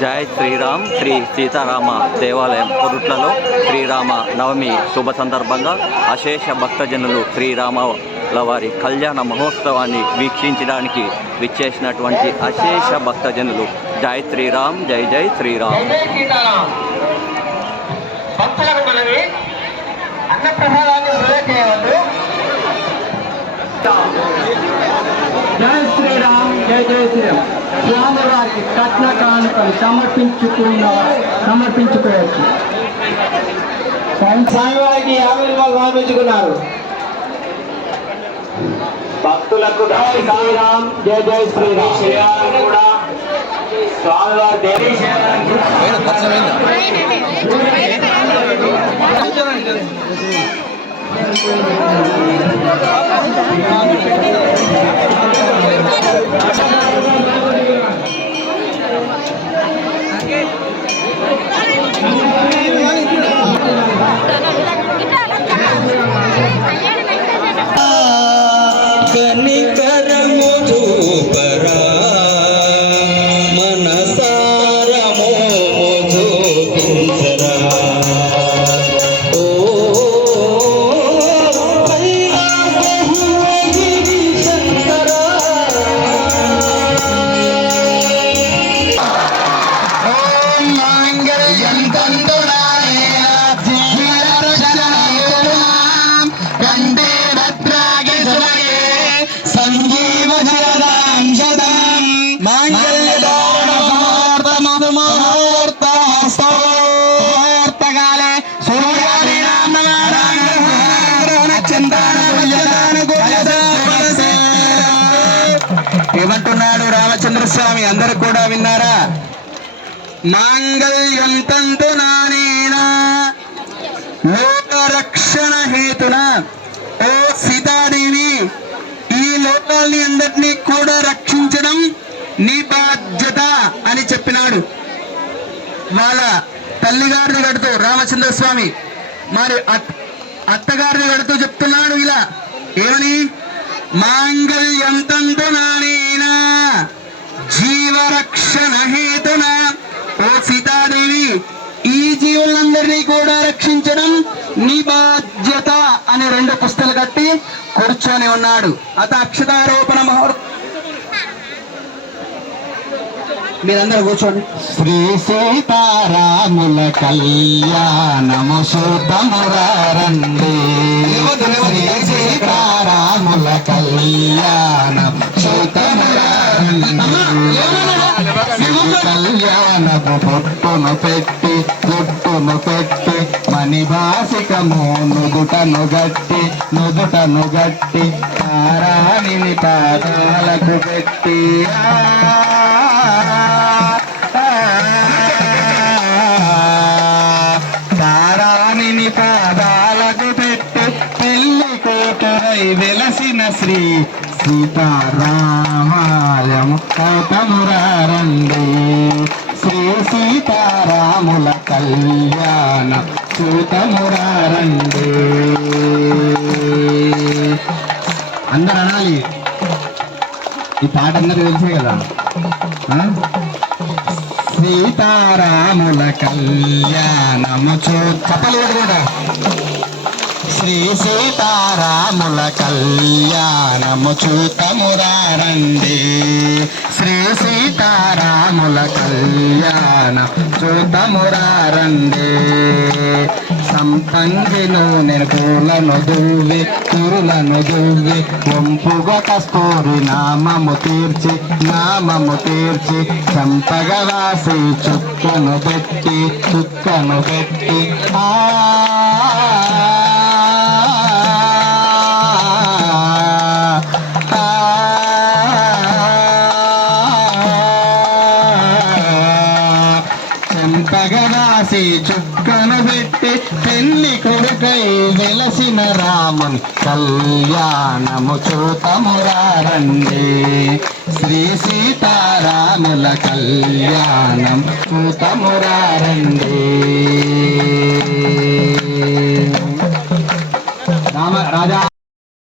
జై శ్రీరామ్ శ్రీ సీతారామ దేవాలయం కొరుట్లలో శ్రీరామ నవమి శుభ సందర్భంగా అశేష భక్తజనులు శ్రీరాముల వారి కళ్యాణ మహోత్సవాన్ని వీక్షించడానికి విచ్చేసినటువంటి అశేష భక్తజనులు జై శ్రీరామ్ జై జై శ్రీరామ్. జై శ్రీరామ్ జై జై శ్రీరామ్. స్వామివారికి కట్న కానుకలు సమర్పించుకోవచ్చు. స్వామివారికి 50 రూపాయలు సమర్పించుకున్నారు. భక్తులకు జై శ్రీరామ్ జై జై శ్రీరామ్. శ్రీరామ్ కూడా స్వామివారి దేవి ఏమంటున్నాడు రామచంద్రస్వామి? అందరూ కూడా విన్నారా? మాంగళ్యం తంతునానేన లోకరక్షణ హేతున. ఓ సీతాదేవి, ఈ లోకాల్ని అందరినీ కూడా రక్షించడం నీ బాధ్యత అని చెప్పినాడు. వాళ్ళ తల్లిగారిని కడుతూ రామచంద్రస్వామి మరి అత్తగారిని కడుతూ చెప్తున్నాడు ఇలా ఏమని? మాంగళ్యం తంతునానేన జీవరక్షణ హేతున. ఓ సీతాదేవి, ఈ జీవులందరినీ కూడా రక్షించడం నీ బాధ్యత అని 2 పుస్తలు కట్టి కూర్చొని ఉన్నాడు. అత అక్షతారోపణ మీరందరూ కూర్చోండి. శ్రీ సీతారాముల కళ్యాణము శుద్ధమురారండి. శ్రీ సీతారాముల కళ్యాణం శుద్ధమురారండి. కళ్యాణపు పొట్టును పెట్టి గుట్టును పెట్టి మణిభాసికము నుదుటను గట్టి తారాణిని పాదాలకు పెట్టి తారాణిని పాదాలకు పెట్టి పెళ్లి కూతురై వెలసిన శ్రీ సీతారామాలయము కౌతమురారండి. శ్రీ సీతారాముల కళ్యాణ చూతమురారండి. అందరు అనాలి. ఈ పాట అందరూ తెలిసే కదా. సీతారాముల కళ్యాణము చెప్పలు కూడా. శ్రీ సీతారాముల కళ్యాణము చూతమురారండి. శ్రీ సీతారాముల కళ్యాణ చూతమురారండి. సంపంగిలో నేను పూలను దువ్వి కురులను దువ్వి వంపుగా కస్తూరి నామము తీర్చి చంపగవాసి చుక్కను పెట్టి చంపగవాసి చుక్కను పెట్టి పెళ్లి కొడుకై వెలసిన రాముని కళ్యాణము చూతమురారండి. శ్రీ సీతారాముల కళ్యాణం చూతమురారండి. రాజా